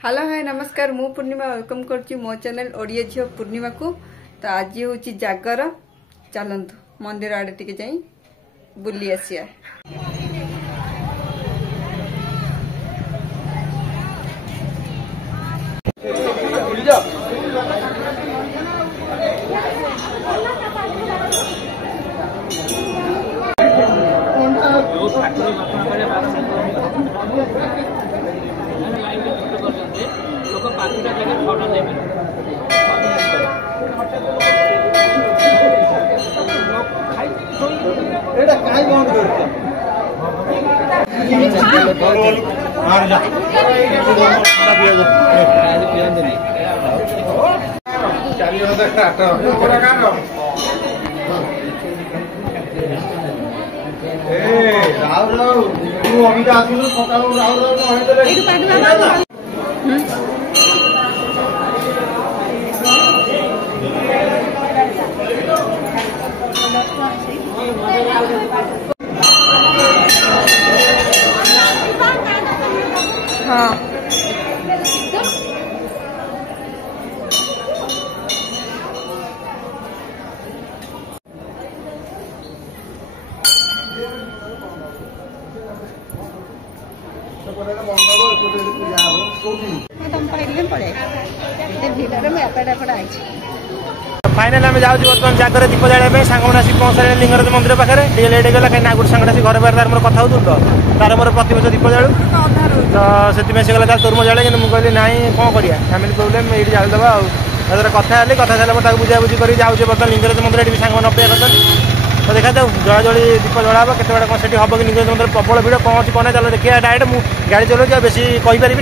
Hello hi नमस्कार मु पूर्णिमा welcome करची मो चैनल ओडिया झियो पूर्णिमा को। तो आज होची जागर चलतु मंदिर आड़े टिके जाई बुली आसिया। फाइनाल आम जाऊँ बर्तमान जागर दीप जाड़ा सांग मैंने पहुँचा लिंगराज मंदिर पाखे टे लेट होगा कहीं गोटे सांगटा घर बाहर मोर कथा हो तो तार मोर प्रति वर्ष दीप जालू तो से गला तोर जाए कि मुझे ना कौन करा फैमिली प्रोब्लेम ये जालदबा कथा कथा सारा बुझाबुझी कर जाऊँ बर्तमान लिंगराज मंदिर ये सांग अपेक्षा करते तो देखा जाऊ जलाजली दीप जला केत कौन से हम कि लिंगराज मंदिर प्रबल भिड़ कौन कौन चलो देखिए डायरेक्ट मुझे गाड़ी चलाऊँ बेसी कहीपरि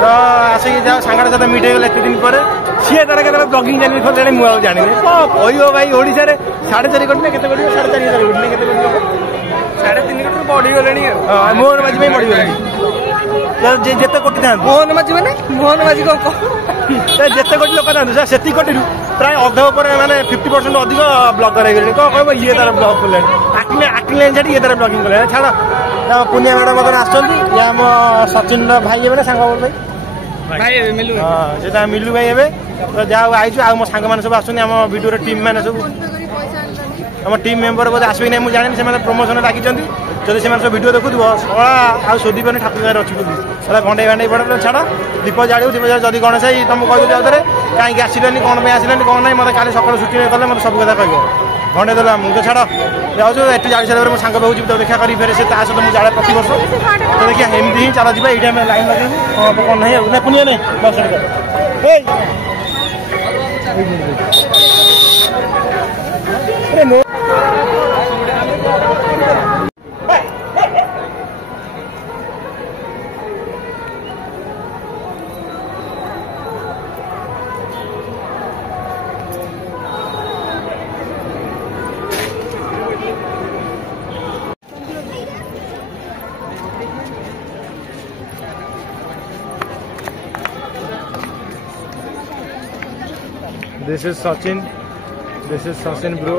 तो आसिक जाओ सांगड़ सहित मीट होगा एत दिन पर सी तार के ब्लगिंग जानी खोले मुझे जानी कह भाई ओडिशा 4.5 कोटी के 4.5 कोटी के 3.5 कोटी बढ़ीगले मोहन माझी बढ़ीगले जिते कोटी था मोहन माझी मोहन माझी जिते कोटी लोक था से कोटी प्राय अध माने 50% अधिक ब्लगर हो कौन कह ये तार ब्लग कले आक्टिंग लाइन छाड़ी ये तार ब्लगिंग कले छाड़ पुनिया मैडम मत आम सचिन भाई मैंने सांग भाई मिलू भाई ए तो जहाँ आई मो सांग मैंने सब आसुन आम भिडियो टीम मैंने सब आम टीम मेम्बर बोधे आसवे ना मुझे जानी से प्रमोशन डाकी जदि सब भिडियो देखु सला आ शोधी पानी ठाकुर गाँव अच्छी बोली घंटे घंटे पड़े छाड़ दीप जाड़ू दीप जदि गणेश भाई तुमको कहूँ आउे कहीं आसिलानी कौन आसिलानी कौन ना मतलब काली सकाल छुट्टी कले मतलब सब कथा कह घंटे देला मुझे छाड़ जाऊँ ये जाड़ी सारा मो सांग पाऊँ तो देखा करी फेर से सहित मुझे जाए प्रति वर्ष तो देखिए एमती ही चला जाए ये लाइन लगे कौन नहीं पुनिया नहीं This is Sachin bro.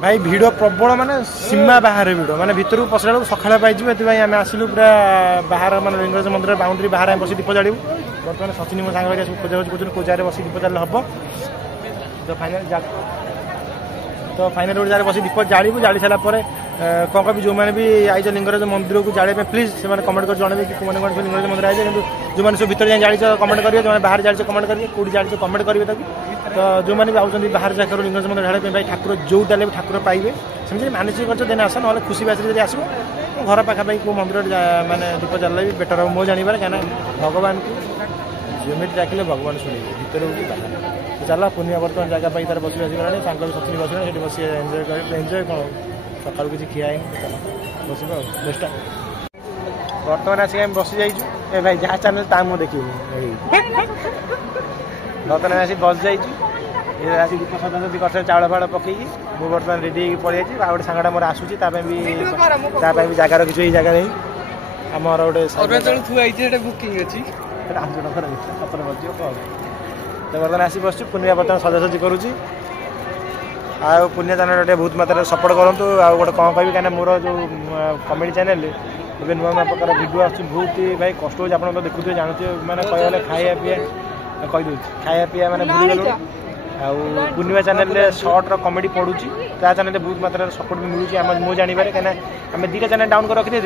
भाई भिड़ प्रबल माने सीमा बाहर भिड़ माने भितर पसला सका पाई आम आसिलु पूरा बाहर माने लिंगराज मंदिर बाउंड्री बाहर बस दीप जाड़ू बर्तमान सचिन मो सांग खोजा खोज कौ बस दीप जाले हम तो फाइनाल गोटे जगह बस दीप जाड़ू जाड़ी सारापर कौन कह जो मैंने भी आईच लिंगराज मंदिर को जाने प्लीज से कमेंट कर जनइबे कि कौन कौन लिंगराज मंदिर आए कि जो मैंने सब भीतर जाए जाच कमेंट करेंगे जो बाहर जाच कमेंट करेंगे कौटी जाच कमेंट करेंगे तो जो मैंने भी आउट बाहर जाकर लिंगराज मंदिर ढाड़ा भाई ठाकुर जो डाले ठाकुर पाइबे सेमती मानसिक कर देने आस ना खुशी बासी जब आसो घर पाखापाखि कौ मंदिर माने दीप जल्ले भी बेटर हम मो जानवर क्या भगवान को जमी डाकिले भगवान शुणे भीतर हो कि बाहर चल पूर्णिमा बर्तमान जगह पाई तार बस आसगलानी सांग भी सचिन बस बस एंजय कौन सकाल किसी खिया बस बेस्ट बर्तमान आसिक आम बसी जाइए ए भाई जहाँ चैनल ता मुझे देखी बर्तमान आसी बस जाइए आसी दीप सजासजी कर चाउल फाड़ पकई मुझे बर्तमान रेडी पड़े गोटे सांगटा मोर आसूसी भी जगार किसी ये जगह नहीं आमर गोटे बुकिंग अच्छी तो बर्तमान आसी बस पूर्णिमा बर्तमान सजासजी करुँची आ पुण्य चैनल बहुत मात्रा सपोर्ट करूँ आ गोटे कौन कह कहीं मोर जो कमेडी चैनल ए नुआ नुआ प्रकार भिडियो आस बहुत भाई कष्ट हो देखुए जानते मैंने कहले खाया पीया कहीदे खाया पीया मैंने भूली गलु पूर्णिमा चैनल सर्ट कमेडी पड़ुची ता चैनल बहुत मात्रा सपोर्ट भी मिलूँ मो जानवर कहीं आम दुटा चैनल डाउन कर रखी कि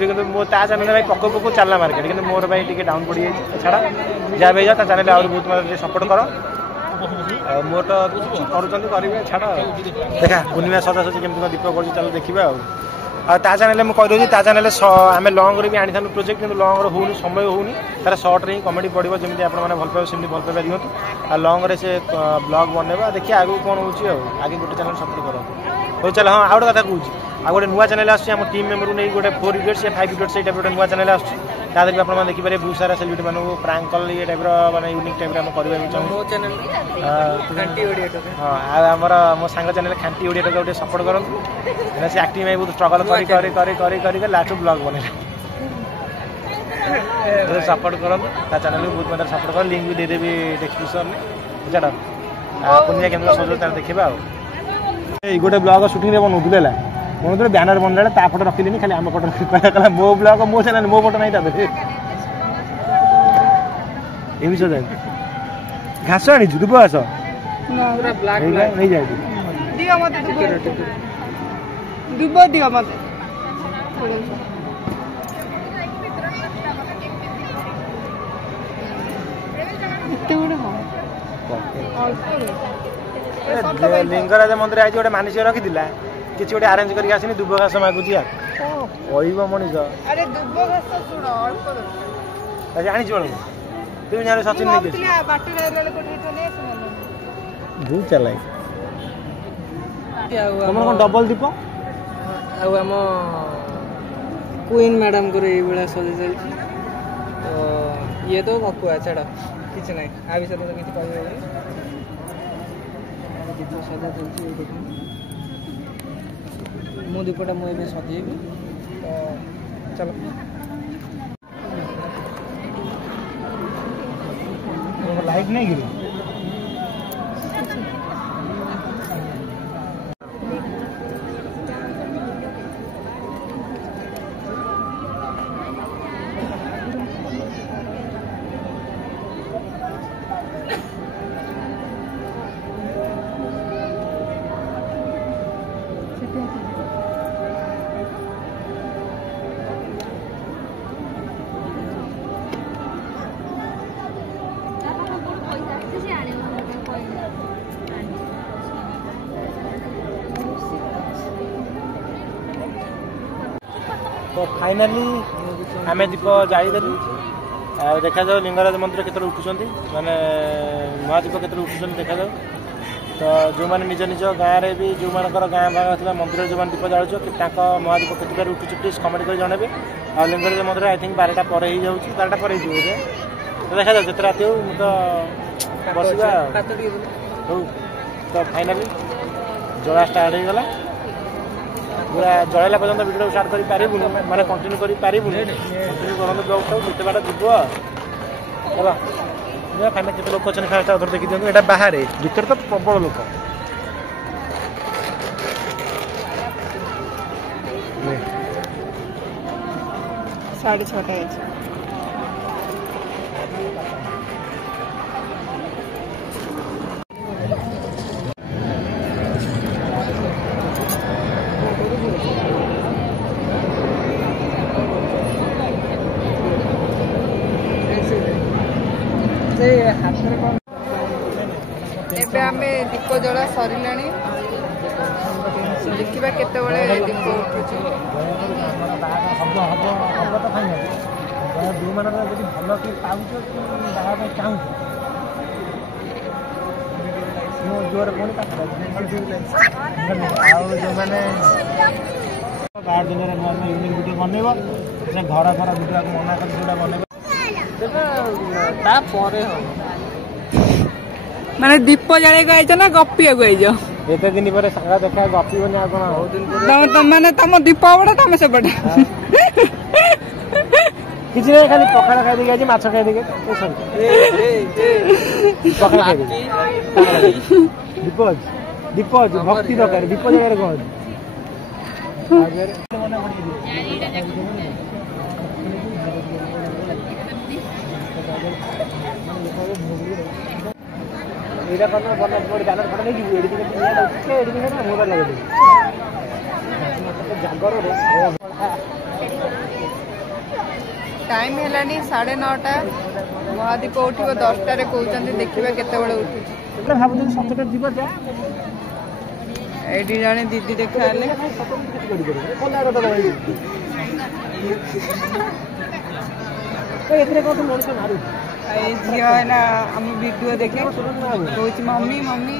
ता चैनल भाई पको पको चलना मार्केट कि मोर भाई टी डाउन पड़ जाए छाड़ा जहाँ भी जाए चैनल आहुरी बहुत मात्रा सपोर्ट कर मोर तो करेंगे छाड़ देखा पूर्णिमा सजासजी केमती दीप कर चल देखा ता चैनल मुझे कहीदे ता चैनल आम लंग भी आनी था प्रोजेक्ट कि लंग होनी समय होनी तार सर्ट रे कमेडी पड़ो जमी आप भल पाइबे सेमती भल पाइबा दिखाँ आ लंग रे से ब्लॉग बनवा देखिए आगे कौन हो आगे गोटे चैनल सपोर्ट कर हो चल हाँ आउ गोटे कथा कहूँ आ गोटे नुआ चैनल आम टीम मेम्बर नहीं गोटे 4 इडियट्स या 5 इडियट्स ये टाइप गोटे नुआ चैनल आस भी आप देखिए बहुत सारा सेलिब्रिटी मानक प्रांक कल ये टाइप माने यूनिक टाइप करवा चाहूँ हाँ आमर मो सांग चैनल खांटी ओडिया टका गोटे सपोर्ट करूँ से एक्टिंग में बहुत स्ट्रगल कर लास्ट ब्लॉग बने सपोर्ट करूँ चैनल भी बहुत मात्रा सपोर्ट कर लिंक भी देदेवी डिस्क्रिप्शन में बुझा पूर्णिमा केन्द्र सजो देखा गोटे ब्लॉग सुटिंग बनाऊे है बनते बैनर बनला ता फोटो रखिली खाली आम फोटो कहला मो ब्लॉग मो चैनल मो फोटो नहीं तादे एम सजा घास आनी दुब घास नहीं जाए दुब दियो मते लिंगराज मंदिर आई गोटे मानसिक रखी किसी गोटे आरेंज करके आसनी दुब घास मागुच कह मनीष जानी तुम जान सचिन बहुत चल तुम कौन डबल दीप आम क्वीन मैडम को ये सजा चलती तो ये तो भकुआ छाड़ा किसी ना आ विषय तो किसी कह दीप सजा चलती मो दीपटा मुझे सजेबी तो चलो लाइट नहीं गिरी तो फाइनाली आम दीप जादेलु देखा जाओ लिंगराज मंदिर केत उठुं माने महादीप केत उठुं देखा जाओ तो जो मैंने निज निज गाँव में भी जो मान गाँ भाग था मंदिर जो दीप जालुच कि महादीप केत उठुच प्लीज कमेंट कर जनइबे आ लिंगराज मंदिर आई थिंक 12टा पर हो जाऊँ 12टा पर हो तो देखा जाओ जिते राति हो तो बसवा हो तो फाइनाली जला स्टार्ट हो गला पूरा जलैला पर्यटन भिडियो स्टार्ट कर माने कंटिन्यू कर कंटिन्यू करते ब्लॉग टाइम जिते बार जीव चलो फाइनाल केते लोक अच्छे फास्ट अधर देखी दिखाँ यहाँ बाहर भर तो प्रबल लोक 6:30 ଏବେ ଆମେ ଦୀପ ଜଳା ସରିଲାଣି ଦେଖିବା କେତେବେଳେ ଦୀପ ଉଠୁଛି। बाहर दिन में इवनिंग वीडियो बनइब से घर घर वीडियो मना कर बनइब माने दीप जड़े गई ना गपिया गई एते दिन पर सारा देखा गपिबनी आ कोन तुम माने तुम दीप बड़ा तुम से बड़ा किसी नहीं खाली पखाड़ खाई देगी माछ खाई देगी दीपज दीपज भक्ति दरकार दीप जगह कौन टाइम है 9:30 महादीप उठो 10टार कहते देखा केतबले उठू एडी जाने दीदी देखा झील है ना आम वीडियो देखे कौच मम्मी मम्मी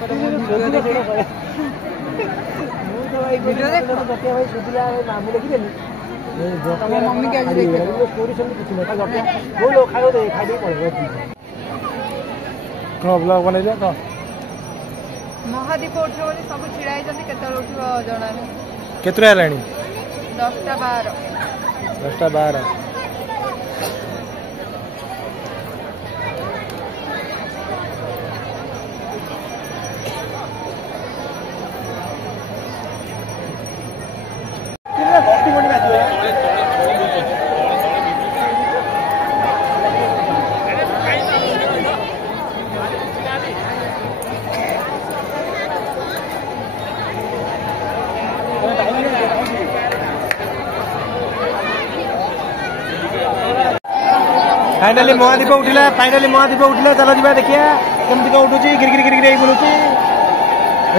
वीडियो देखे वीडियो देख मम्मी क्या ब्लॉग बन तो महादीप उठो बोली सब छिड़ा केतल उठो जना केतरा हेलाणी 10:12 फाइनाली महादीप उठिला चलो जी देखिए केमती कौन उठुची गिर गिर बुलूची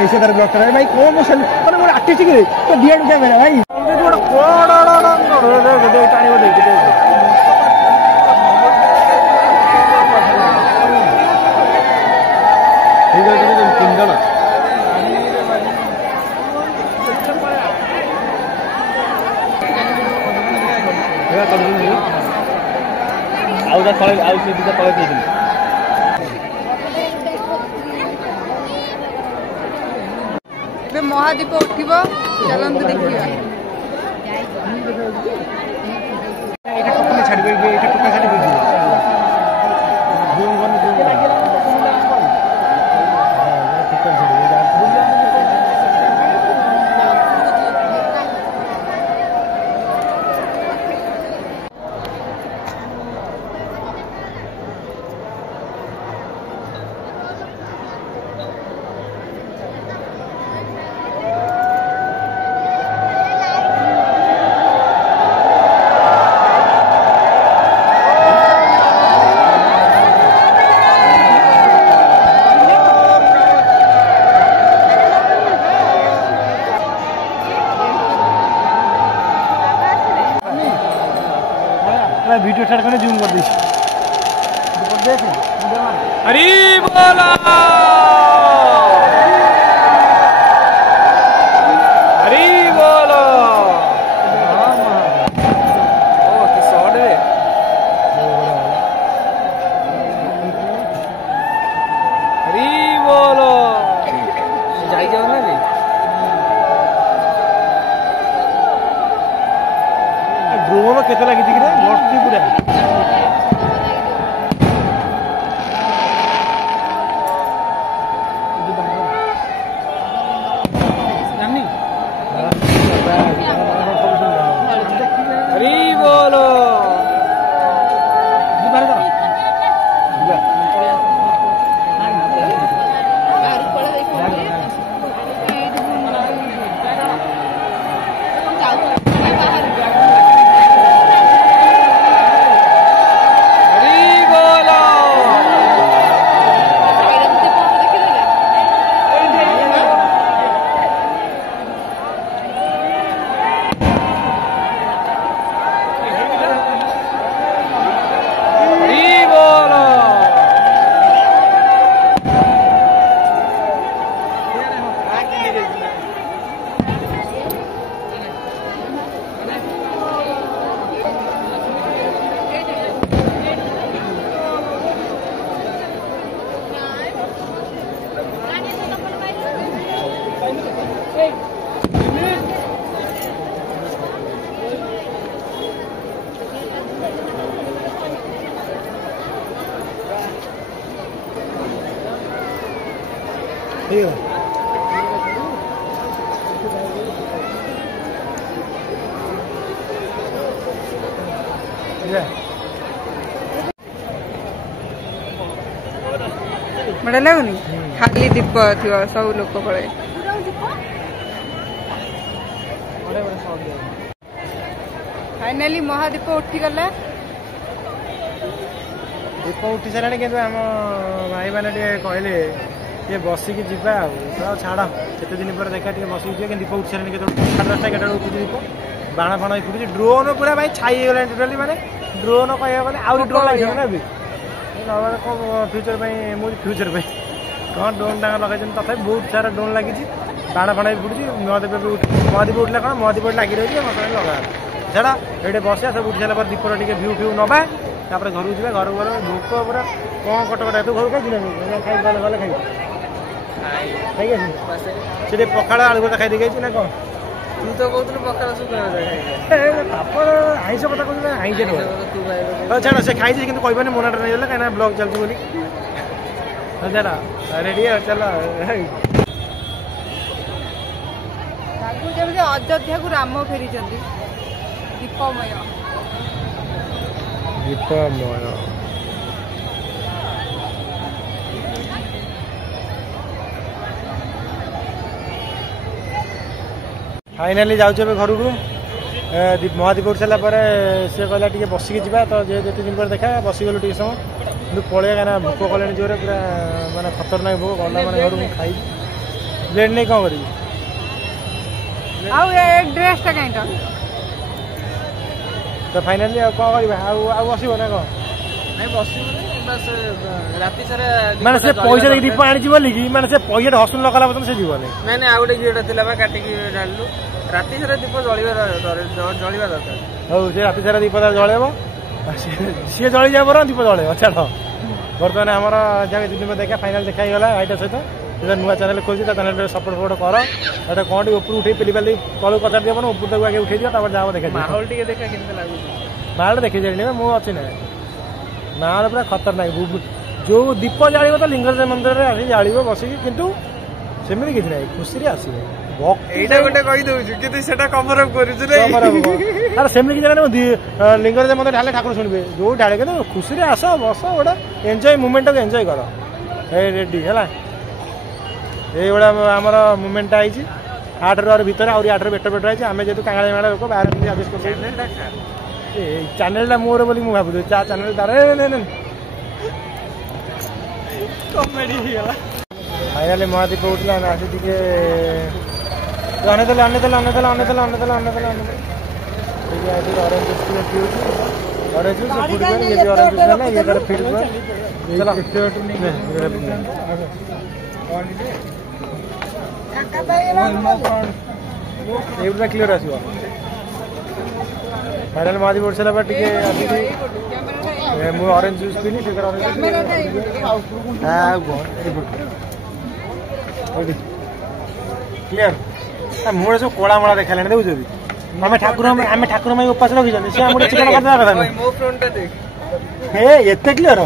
ऐसे तार ब्लॉक करा भाई कौन मैंने गोटे आर्टिस्ट कि तो दिया कैमेरा भाई महादीप उठब चलते देखा वीडियो स्टार्ट करने जूम कर दी हरी बोला हरी बोलो हरी बोलो ड्रोन केते लगी भर्ती पूरा हरी बोलो बड़ा लगुनि खाली दीप थी सब लोक पड़े फाइनाली महादीप उठी गला दीप उठी सारे कि आम भाई मैंने कहले ये बसिकी जा छाड़ केत दिन पर देखा बसिकी दीप उठी सारे के 10:30 11 उठुଛି दीप बाण फाण फुटुଛି ड्रोन पूरा भाई छाई गला टोटाली माने ड्रोन कह आउरी ड्रोन लगे ना भी फ्यूचर फ्यूचर कौन ड्रोन टाँग लगे तथा बहुत सारा ड्रोन लगी बाण फाण भी फुटुଛି महादीप उठला कौन महादीप लगी रही है मतलब लगा छाड़ा ये बसिया सब उठी सारा दीपर टे भ्यू फ्यू नवा तापर घर को घर घर भोक पूरा कौन कटकटा तू घर खाई खाई गले खाई से पखाड़ आलू भर्ता खाई देखी ना कौन तू तो कहतु पखाड़ पापड़ आईस कथा कहूँ आईस छाड़ से खाई कि कहबानी मनाटा नहीं गला कहीं ब्लग चलती बोली छाड़ रेडी चल अयोध्या को राम फेरी दीपमय दीपमय फाइनाली जाऊँ घर को महादीप उठ सारा सी कहला टे बसिकी जा तो जेत दिन पर देखा बसीगलु टे समय कि पलि कहीं भोक कले जोरे पूरा मानने खतरनाक भोक गला मैंने घर को खाई ब्लेड नहीं कौन करी ड्रेसटा कहीं तो फाइनाली कौन करवा बसब ना कौन माने से पैसा देखिए दीप आनी बोली कि माने से पैसा हसन लगाला पसंद से जीवनी नहीं नहीं आउटे गिटा थिला बा काटिकी डाललु राति सारा दीप जळिबा दरकार हो से राति सारा दीप जळेबो सी जळि जा बर दीप जळेबो छाड़ बर्तमान आमर जगह दिन में देखा फाइनाल देखा गला आईटा सहित जो नुआ चैनल खोजी चैनल सपोर्ट फोर्ट कर एटा कौन ऊपर उठे पेली पेली तलू कचार दिया ऊपर तक आगे उठे दिया जाओ देखा माहौल टी देखा केमते लागु माहौल देखी जानी मु अच्छी ना माहौल पूरा खतरनाक जो दीप जाड़ तो लिंगराज मंदिर में आसी जाड़ बसिकी कितु सेमती किसी ना खुशी आसवे सेमती किसी लिंगराज मंदिर ढाले ठाकुर शुणे जो ढाले कि खुशी आस बस गोटे एंजय मुमेंट को एंजय कर रेडी है ये आमर मुमेंटा आई 8 रू भितर आठ बेटर बेटर आई आम जेहतु कांगाली मेला लोक बाहर आदेश कर चैनल मोर बोली भावुँ चैनल तार कमेडी फाइनाली महादीप उठला आसी टे अनेदेले ऑरेंज ऑरेंज ये क्लियर आसो फाइनाल महादीप उठ सारा टे मुझे ऑरेंज जूस पीनी क्लियर मुझे सब कला मला देखा देखुच आम ठाकुर माई उपास रखी सी आम चिकन करदा एत क्लियर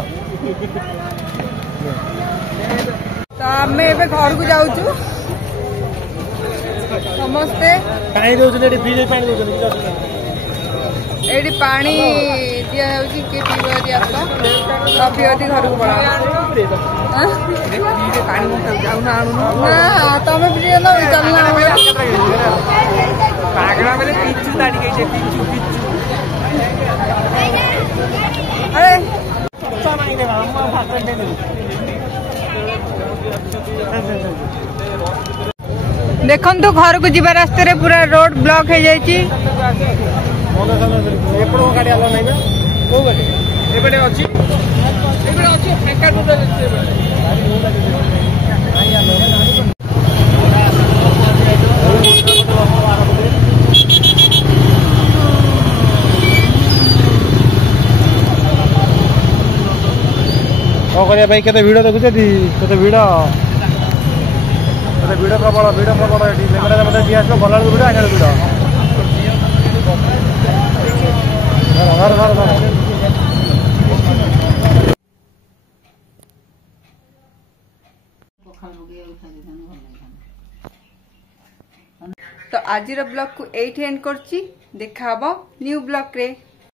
तो आम घर को जाऊँ समस्ते पानी दौरान फ्रिज पानी दौरान ये पानी दिया किए पीवा दिया पीवती घर को पड़ा ना तुम चलना अरे देखो तो घर को जीवा रास्ते रे पूरा रोड ब्लॉक हो जाए गाड़ी आलो नहीं को गाड़ी एपटे अछि फेका टूटा करिया भाई केते भिड़ देखुछथि केते भिड़ प्रबल एठी लेमरा मते दिया आसलो गला भिड़ आगे भिड़ तो आज ब्लॉग को एठी एंड करछि देखा हबो न्यू ब्लॉग रे।